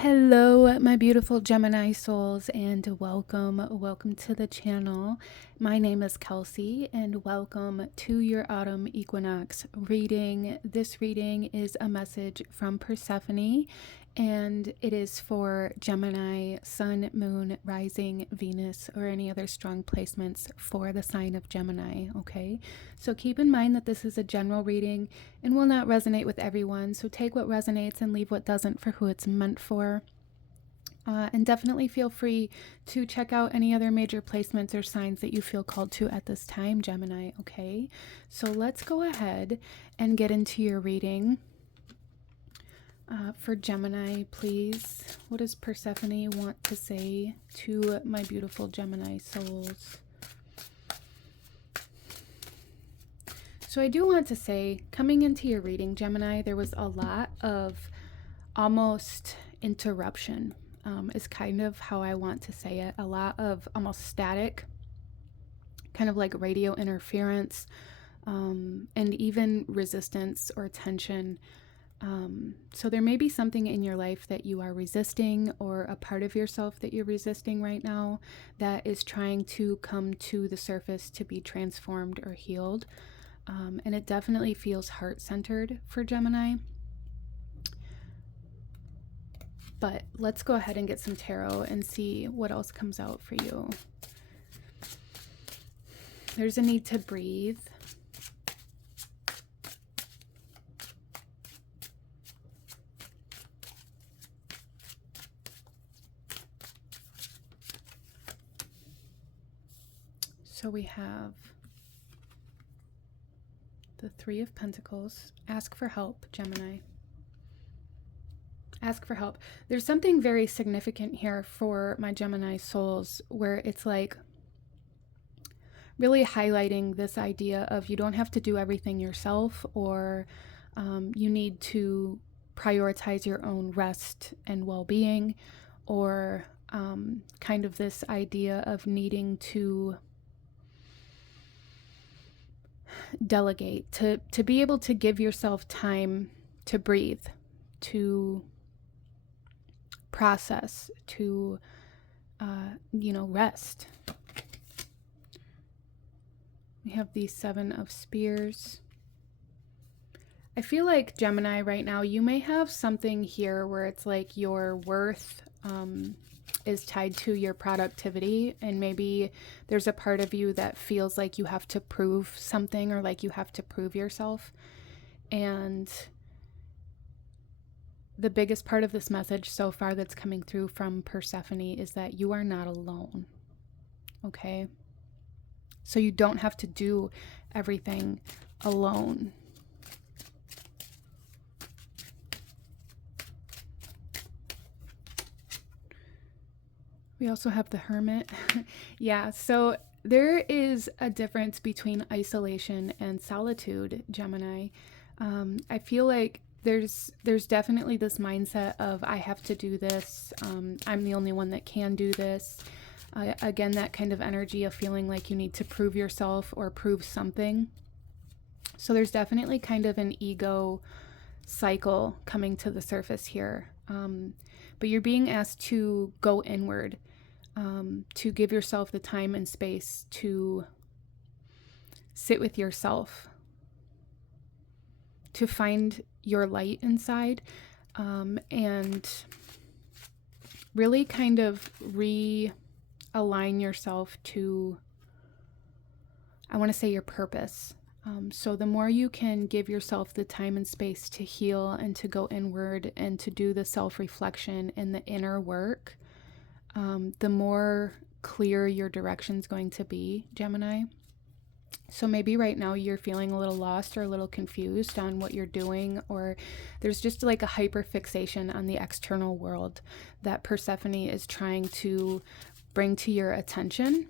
Hello, my beautiful Gemini souls, and welcome to the channel. My name is Kelsey, and welcome to your autumn equinox reading. This reading is a message from Persephone, and it is for Gemini, Sun, Moon, Rising, Venus, or any other strong placements for the sign of Gemini, okay? So keep in mind that this is a general reading and will not resonate with everyone, so take what resonates and leave what doesn't for who it's meant for. And definitely feel free to check out any other major placements or signs that you feel called to at this time, Gemini, okay? So let's go ahead and get into your reading. For Gemini, please, what does Persephone want to say to my beautiful Gemini souls? So I do want to say, coming into your reading, Gemini, there was a lot of almost interruption, is kind of how I want to say it. A lot of almost static, kind of like radio interference, and even resistance or tension. So there may be something in your life that you are resisting, or a part of yourself that you're resisting right now that is trying to come to the surface to be transformed or healed. And it definitely feels heart-centered for Gemini. But let's go ahead and get some tarot and see what else comes out for you. There's a need to breathe. So we have the Three of Pentacles. Ask for help, Gemini. Ask for help. There's something very significant here for my Gemini souls where it's like really highlighting this idea of you don't have to do everything yourself, or you need to prioritize your own rest and well-being, or kind of this idea of needing to delegate, to be able to give yourself time to breathe, to process, to rest. We have the Seven of Spears. I feel like, Gemini, right now you may have something here where it's like your worth is tied to your productivity, and maybe there's a part of you that feels like you have to prove something, or like you have to prove yourself. And the biggest part of this message so far that's coming through from Persephone is that you are not alone, okay? So you don't have to do everything alone. We also have the Hermit. Yeah, so there is a difference between isolation and solitude, Gemini. I feel like there's definitely this mindset of I have to do this. I'm the only one that can do this. Again, that kind of energy of feeling like you need to prove yourself or prove something. So there's definitely kind of an ego cycle coming to the surface here. But you're being asked to go inward, to give yourself the time and space to sit with yourself, to find your light inside, and really kind of realign yourself to, I want to say, your purpose. So the more you can give yourself the time and space to heal and to go inward and to do the self-reflection and the inner work, the more clear your direction's going to be, Gemini. So maybe right now you're feeling a little lost or a little confused on what you're doing, or there's just like a hyper fixation on the external world that Persephone is trying to bring to your attention,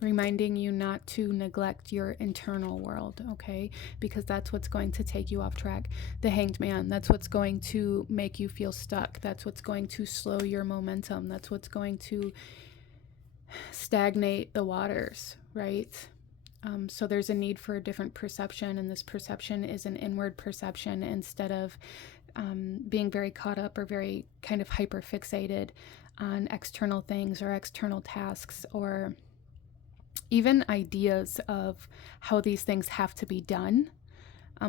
reminding you not to neglect your internal world, okay? Because that's what's going to take you off track. The Hanged Man, that's what's going to make you feel stuck. That's what's going to slow your momentum. That's what's going to stagnate the waters, right? So there's a need for a different perception, and this perception is an inward perception instead of being very caught up or very kind of hyper fixated on external things or external tasks or even ideas of how these things have to be done.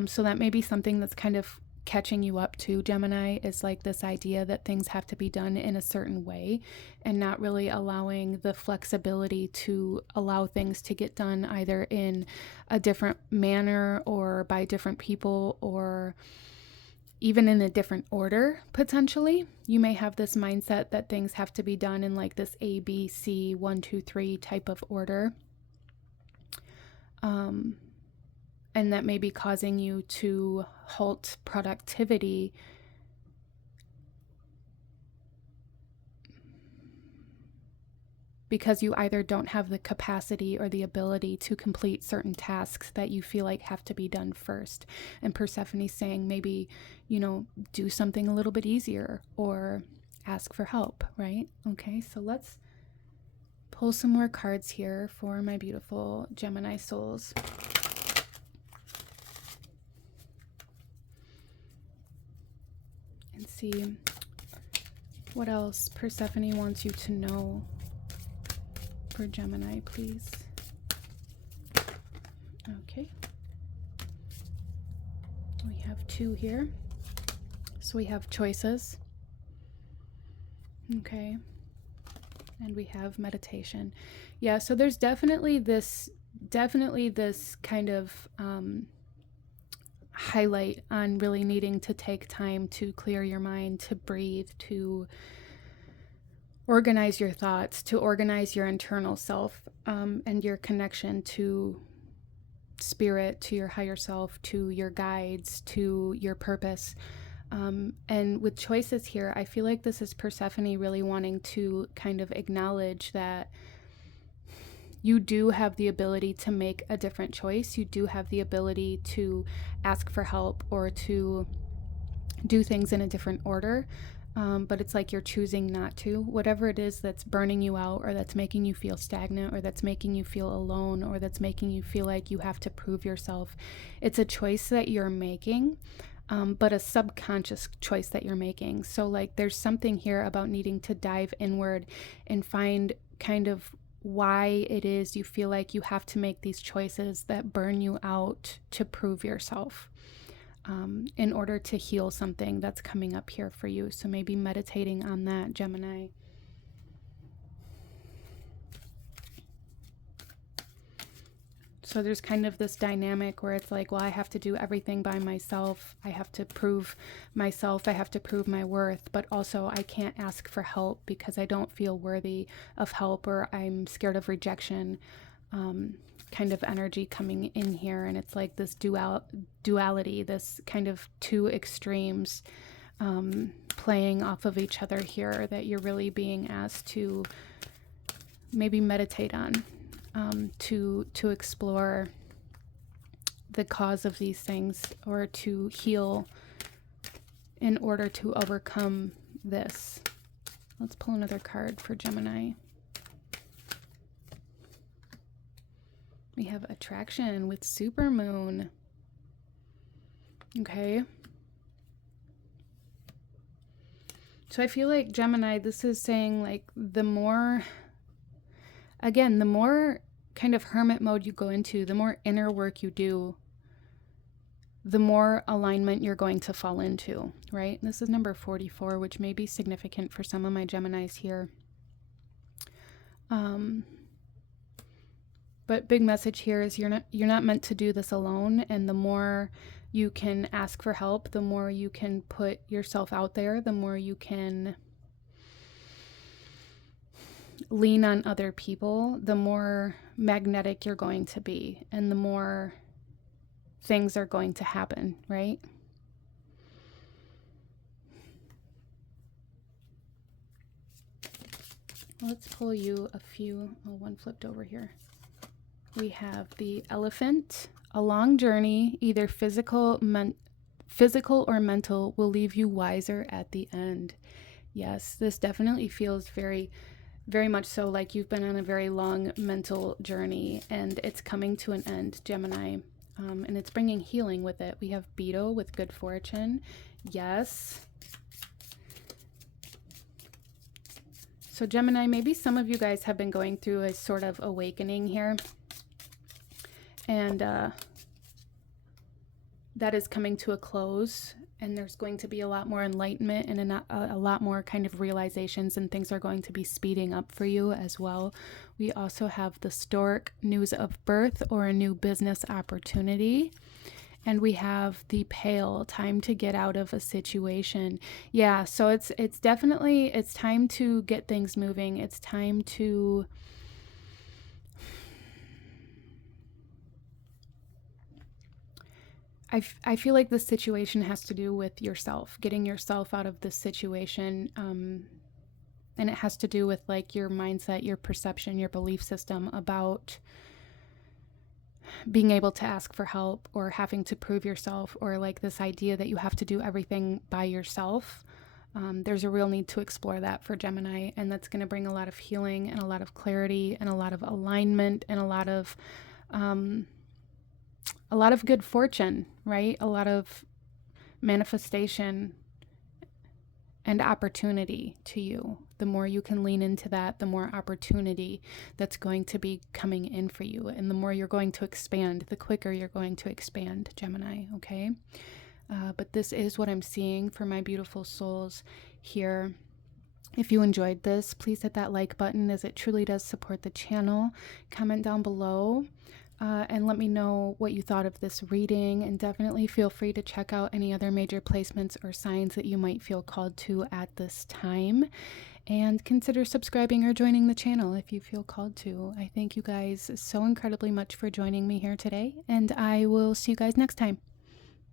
So that may be something that's kind of catching you up to, Gemini, is like this idea that things have to be done in a certain way and not really allowing the flexibility to allow things to get done either in a different manner or by different people or even in a different order, potentially. You may have this mindset that things have to be done in like this A, B, C, 1, 2, 3 type of order. And that may be causing you to halt productivity because you either don't have the capacity or the ability to complete certain tasks that you feel like have to be done first. And Persephone's saying maybe, you know, do something a little bit easier or ask for help, right? Okay, so let's pull some more cards here for my beautiful Gemini souls. And see what else Persephone wants you to know for Gemini, please. Okay. We have 2 here. So we have choices. Okay. And we have meditation. Yeah, so there's definitely this kind of highlight on really needing to take time to clear your mind, to breathe, to organize your thoughts, to organize your internal self, and your connection to spirit, to your higher self, to your guides, to your purpose. And with choices here, I feel like this is Persephone really wanting to kind of acknowledge that you do have the ability to make a different choice. You do have the ability to ask for help or to do things in a different order. But it's like you're choosing not to. Whatever it is that's burning you out or that's making you feel stagnant or that's making you feel alone or that's making you feel like you have to prove yourself, it's a choice that you're making, but a subconscious choice that you're making. So like there's something here about needing to dive inward and find kind of why it is you feel like you have to make these choices that burn you out to prove yourself. In order to heal something that's coming up here for you. So maybe meditating on that, Gemini. So there's kind of this dynamic where it's like, well, I have to do everything by myself. I have to prove myself. I have to prove my worth. But also I can't ask for help because I don't feel worthy of help or I'm scared of rejection. Kind of energy coming in here, and it's like this duality, this kind of 2 extremes playing off of each other here that you're really being asked to maybe meditate on, to explore the cause of these things or to heal in order to overcome this. Let's pull another card for Gemini. We have attraction with supermoon. Okay. So I feel like Gemini, this is saying like the more kind of hermit mode you go into, the more inner work you do, the more alignment you're going to fall into, right? This is number 44, which may be significant for some of my Geminis here. But big message here is you're not meant to do this alone, and the more you can ask for help, the more you can put yourself out there, the more you can lean on other people, the more magnetic you're going to be, and the more things are going to happen, right? Let's pull you a few. Oh, one flipped over here. We have the Elephant. A long journey, either physical or mental, will leave you wiser at the end. Yes, this definitely feels very very much so like you've been on a very long mental journey, and it's coming to an end, Gemini. And it's bringing healing with it. We have Beetle with good fortune. Yes. So Gemini, maybe some of you guys have been going through a sort of awakening here. And that is coming to a close. And there's going to be a lot more enlightenment and a lot more kind of realizations, and things are going to be speeding up for you as well. We also have the Stork, news of birth or a new business opportunity. And we have the Pale, time to get out of a situation. Yeah, so it's definitely, it's time to get things moving. It's time to... I feel like this situation has to do with yourself, getting yourself out of this situation. And it has to do with like your mindset, your perception, your belief system about being able to ask for help or having to prove yourself, or like this idea that you have to do everything by yourself. There's a real need to explore that for Gemini, and that's going to bring a lot of healing and a lot of clarity and a lot of alignment and a lot of good fortune, right? A lot of manifestation and opportunity to you. The more you can lean into that, the more opportunity that's going to be coming in for you. And the more you're going to expand, the quicker you're going to expand, Gemini, okay? But this is what I'm seeing for my beautiful souls here. If you enjoyed this, please hit that like button, as it truly does support the channel. Comment down below. And let me know what you thought of this reading, and definitely feel free to check out any other major placements or signs that you might feel called to at this time, and consider subscribing or joining the channel if you feel called to. I thank you guys so incredibly much for joining me here today, and I will see you guys next time.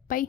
Bye.